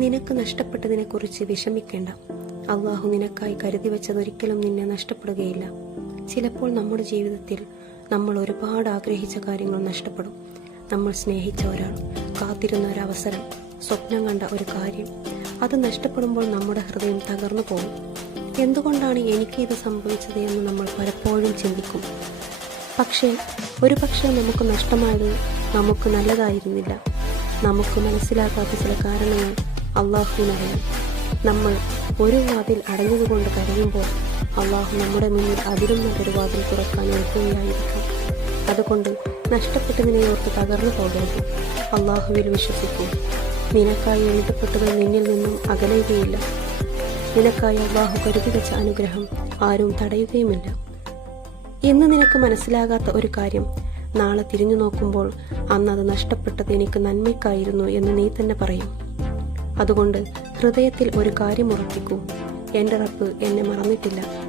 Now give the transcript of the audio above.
നിനക്ക് നഷ്ടപ്പെട്ടതിനെക്കുറിച്ച് വിഷമിക്കേണ്ട. അള്ളാഹു നിനക്കായി കരുതി വെച്ചതൊരിക്കലും നിന്നെ നഷ്ടപ്പെടുകയില്ല. ചിലപ്പോൾ നമ്മുടെ ജീവിതത്തിൽ നമ്മൾ ഒരുപാട് ആഗ്രഹിച്ച കാര്യങ്ങൾ നഷ്ടപ്പെടും. നമ്മൾ സ്നേഹിച്ച ഒരാൾ, കാത്തിരുന്ന ഒരവസരം, സ്വപ്നം കണ്ട ഒരു കാര്യം, അത് നഷ്ടപ്പെടുമ്പോൾ നമ്മുടെ ഹൃദയം തകർന്നു പോകും. എന്തുകൊണ്ടാണ് എനിക്ക് ഇത് സംഭവിച്ചത് എന്ന് നമ്മൾ പലപ്പോഴും ചിന്തിക്കും. പക്ഷേ നമുക്ക് നഷ്ടമായത് നമുക്ക് നല്ലതായിരുന്നില്ല. നമുക്ക് മനസ്സിലാക്കാത്ത ചില കാരണങ്ങൾ അള്ളാഹുവിനറിയാം. നമ്മൾ ഒരു വാതിൽ അടഞ്ഞതുകൊണ്ട് കരയുമ്പോൾ അള്ളാഹു നമ്മുടെ മുന്നിൽ അതിലും നല്ലൊരു വാതിൽ തുറക്കാൻ ഒരുക്കുകയായിരിക്കും. അതുകൊണ്ട് നഷ്ടപ്പെട്ടതിനെ ഓർത്ത് തകർന്നു പോകരുത്. അള്ളാഹുവിൽ വിശ്വസിക്കൂ. നിനക്കായി എഴുതപ്പെട്ടത് നിന്നിൽ നിന്നും അകലുകയില്ല. നിനക്കായി അള്ളാഹു കരുതി വെച്ച അനുഗ്രഹം ആരും തടയുകയുമില്ല. ഇന്ന് നിനക്ക് മനസ്സിലാകാത്ത ഒരു കാര്യം നാളെ തിരിഞ്ഞു നോക്കുമ്പോൾ അന്നത് നഷ്ടപ്പെട്ടത് എനിക്ക് നന്മയ്ക്കായിരുന്നു എന്ന് നീ തന്നെ പറയും. അതുകൊണ്ട് ഹൃദയത്തിൽ ഒരു കാര്യം ഉറപ്പിക്കൂ: എൻ്റെ റബ്ബ് എന്നെ മറന്നിട്ടില്ല.